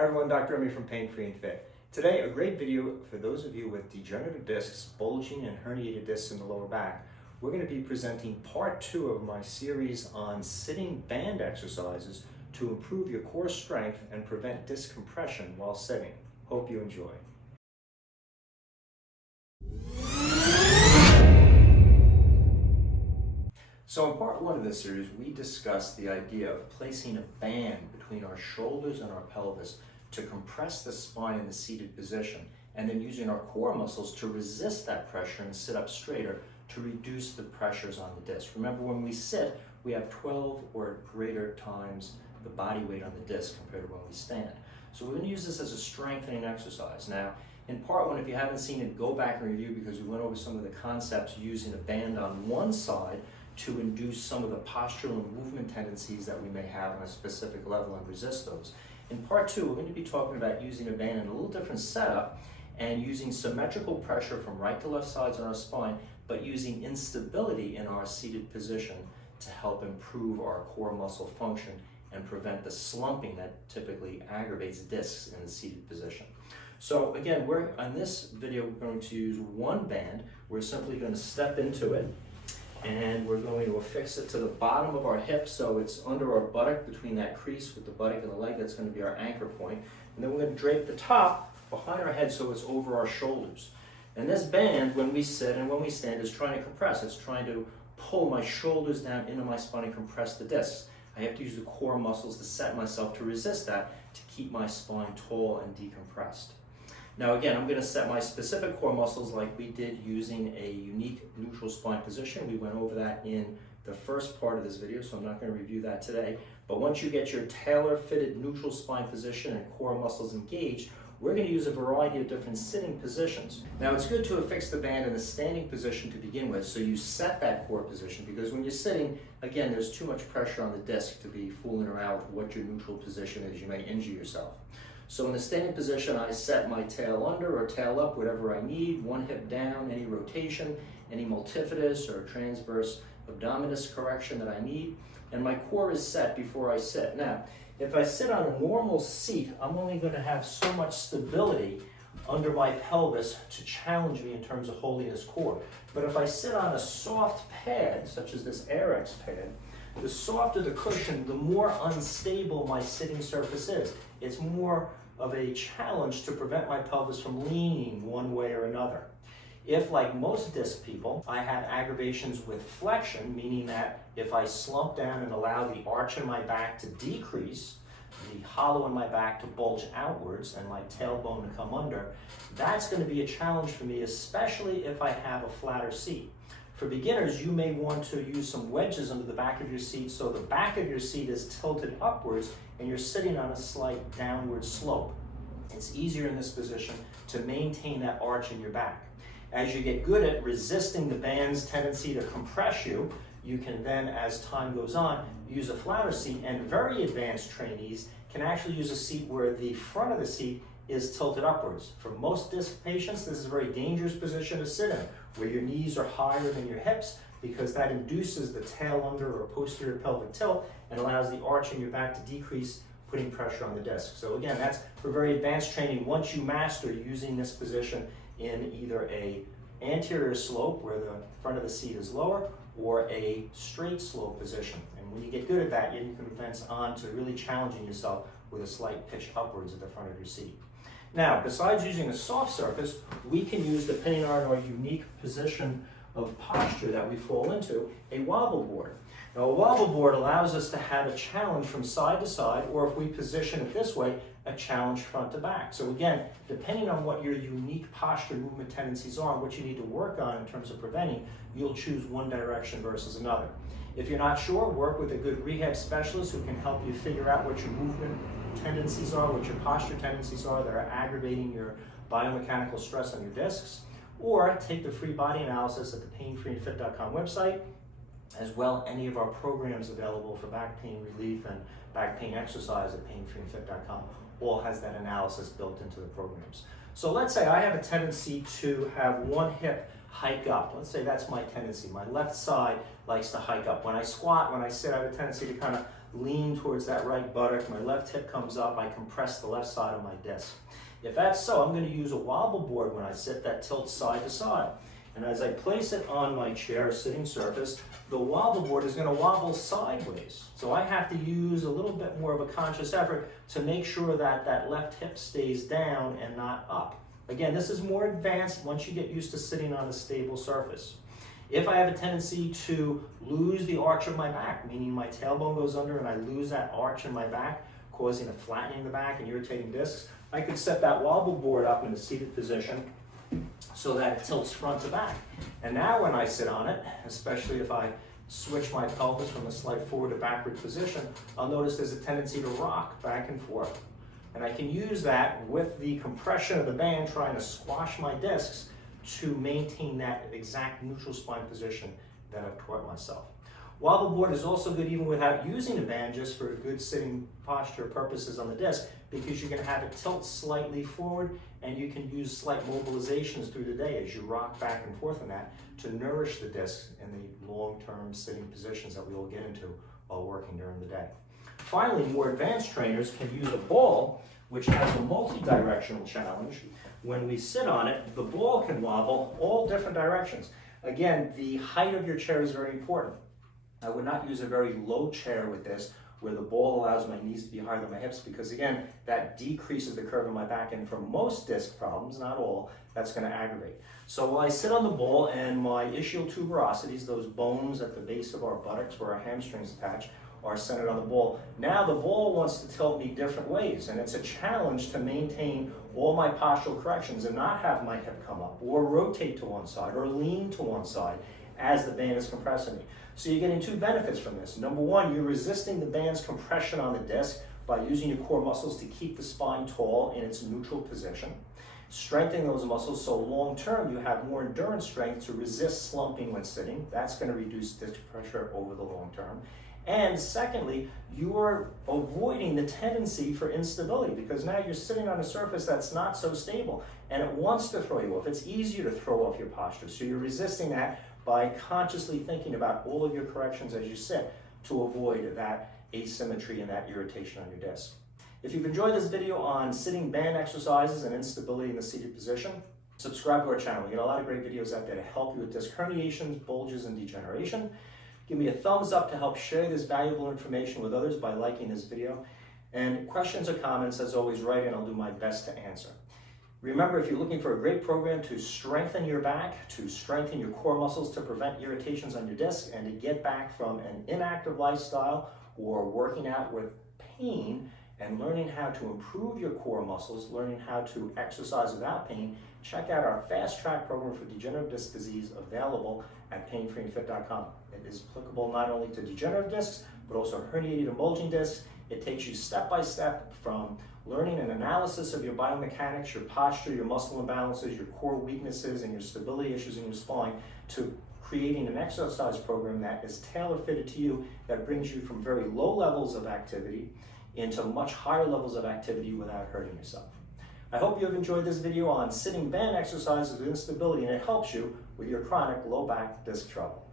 Hi everyone, Dr. Remy from Pain Free and Fit. Today, a great video for those of you with degenerative discs, bulging and herniated discs in the lower back. We're going to be presenting part 2 of my series on sitting band exercises to improve your core strength and prevent disc compression while sitting. Hope you enjoy. So in part 1 of this series, we discussed the idea of placing a band between our shoulders and our pelvis to compress the spine in the seated position, and then using our core muscles to resist that pressure and sit up straighter to reduce the pressures on the disc. Remember, when we sit, we have 12 or greater times the body weight on the disc compared to when we stand. So we're going to use this as a strengthening exercise. Now, in part 1, if you haven't seen it, go back and review because we went over some of the concepts using a band on one side to induce some of the postural and movement tendencies that we may have on a specific level and resist those. In part 2, we're going to be talking about using a band in a little different setup and using symmetrical pressure from right to left sides on our spine, but using instability in our seated position to help improve our core muscle function and prevent the slumping that typically aggravates discs in the seated position. So again, on this video, we're going to use one band. We're simply going to step into it, and we're going to affix it to the bottom of our hip, so it's under our buttock, between that crease with the buttock and the leg. That's going to be our anchor point. And then we're going to drape the top behind our head so it's over our shoulders. And this band, when we sit and when we stand, is trying to compress. It's trying to pull my shoulders down into my spine and compress the discs. I have to use the core muscles to set myself to resist that, to keep my spine tall and decompressed. Now again, I'm going to set my specific core muscles like we did using a unique neutral spine position. We went over that in the first part of this video, so I'm not going to review that today. But once you get your tailor-fitted neutral spine position and core muscles engaged, we're going to use a variety of different sitting positions. Now it's good to affix the band in the standing position to begin with, so you set that core position, because when you're sitting, again, there's too much pressure on the disc to be fooling around with what your neutral position is. You may injure yourself. So in the standing position, I set my tail under or tail up, whatever I need, one hip down, any rotation, any multifidus or transverse abdominis correction that I need, and my core is set before I sit. Now, if I sit on a normal seat, I'm only going to have so much stability under my pelvis to challenge me in terms of holding this core. But if I sit on a soft pad, such as this Airex pad, the softer the cushion, the more unstable my sitting surface is. It's more of a challenge to prevent my pelvis from leaning one way or another. If, like most disc people, I have aggravations with flexion, meaning that if I slump down and allow the arch in my back to decrease, the hollow in my back to bulge outwards, and my tailbone to come under, that's going to be a challenge for me, especially if I have a flatter seat. For beginners, you may want to use some wedges under the back of your seat so the back of your seat is tilted upwards and you're sitting on a slight downward slope. It's easier in this position to maintain that arch in your back. As you get good at resisting the band's tendency to compress you, you can then, as time goes on, use a flatter seat, and very advanced trainees can actually use a seat where the front of the seat is tilted upwards. For most disc patients, this is a very dangerous position to sit in, where your knees are higher than your hips, because that induces the tail under or posterior pelvic tilt and allows the arch in your back to decrease, putting pressure on the disc. So again, that's for very advanced training. Once you master using this position in either a anterior slope, where the front of the seat is lower, or a straight slope position. And when you get good at that, you can advance on to really challenging yourself with a slight pitch upwards at the front of your seat. Now, besides using a soft surface, we can use, depending on our unique position of posture that we fall into, a wobble board. Now, a wobble board allows us to have a challenge from side to side, or if we position it this way, a challenge front to back. So again, depending on what your unique posture movement tendencies are, what you need to work on in terms of preventing, you'll choose one direction versus another. If you're not sure, work with a good rehab specialist who can help you figure out what your movement tendencies are, what your posture tendencies are that are aggravating your biomechanical stress on your discs, or take the free body analysis at the painfreeandfit.com website, as well any of our programs available for back pain relief and back pain exercise at painfreeandfit.com. All has that analysis built into the programs. So let's say I have a tendency to have one hip hike up. Let's say that's my tendency. My left side likes to hike up. When I squat, when I sit, I have a tendency to kind of lean towards that right buttock, my left hip comes up, I compress the left side of my disc. If that's so, I'm going to use a wobble board when I sit that tilts side to side. And as I place it on my chair or sitting surface, the wobble board is going to wobble sideways. So I have to use a little bit more of a conscious effort to make sure that that left hip stays down and not up. Again, this is more advanced once you get used to sitting on a stable surface. If I have a tendency to lose the arch of my back, meaning my tailbone goes under and I lose that arch in my back, causing a flattening of the back and irritating discs, I could set that wobble board up in a seated position so that it tilts front to back. And now when I sit on it, especially if I switch my pelvis from a slight forward to backward position, I'll notice there's a tendency to rock back and forth. And I can use that with the compression of the band trying to squash my discs to maintain that exact neutral spine position that I've taught myself. Wobble board is also good even without using a band, just for good sitting posture purposes on the disc, because you're going to have it tilt slightly forward and you can use slight mobilizations through the day as you rock back and forth on that to nourish the discs in the long-term sitting positions that we will get into while working during the day. Finally, more advanced trainers can use a ball which has a multi-directional challenge. When we sit on it, the ball can wobble all different directions. Again, the height of your chair is very important. I would not use a very low chair with this, where the ball allows my knees to be higher than my hips, because again, that decreases the curve of my back, and for most disc problems, not all, that's going to aggravate. So while I sit on the ball and my ischial tuberosities, those bones at the base of our buttocks where our hamstrings attach, are centered on the ball, now the ball wants to tilt me different ways, and it's a challenge to maintain all my postural corrections and not have my hip come up, or rotate to one side, or lean to one side as the band is compressing me. So you're getting two benefits from this. Number one, you're resisting the band's compression on the disc by using your core muscles to keep the spine tall in its neutral position, strengthening those muscles so long term you have more endurance strength to resist slumping when sitting. That's going to reduce disc pressure over the long term. And secondly, you are avoiding the tendency for instability, because now you're sitting on a surface that's not so stable and it wants to throw you off. It's easier to throw off your posture. So you're resisting that by consciously thinking about all of your corrections as you sit to avoid that asymmetry and that irritation on your disc. If you've enjoyed this video on sitting band exercises and instability in the seated position, subscribe to our channel. We get a lot of great videos out there to help you with disc herniations, bulges, and degeneration. Give me a thumbs up to help share this valuable information with others by liking this video. And questions or comments, as always, write in. I'll do my best to answer. Remember, if you're looking for a great program to strengthen your back, to strengthen your core muscles to prevent irritations on your disc, and to get back from an inactive lifestyle or working out with pain, and learning how to improve your core muscles, learning how to exercise without pain, check out our fast track program for degenerative disc disease, available at painfreeandfit.com. It is applicable not only to degenerative discs, but also herniated and bulging discs. It takes you step by step from learning an analysis of your biomechanics, your posture, your muscle imbalances, your core weaknesses, and your stability issues in your spine, to creating an exercise program that is tailor-fitted to you, that brings you from very low levels of activity into much higher levels of activity without hurting yourself. I hope you have enjoyed this video on sitting band exercises with instability, and it helps you with your chronic low back disc trouble.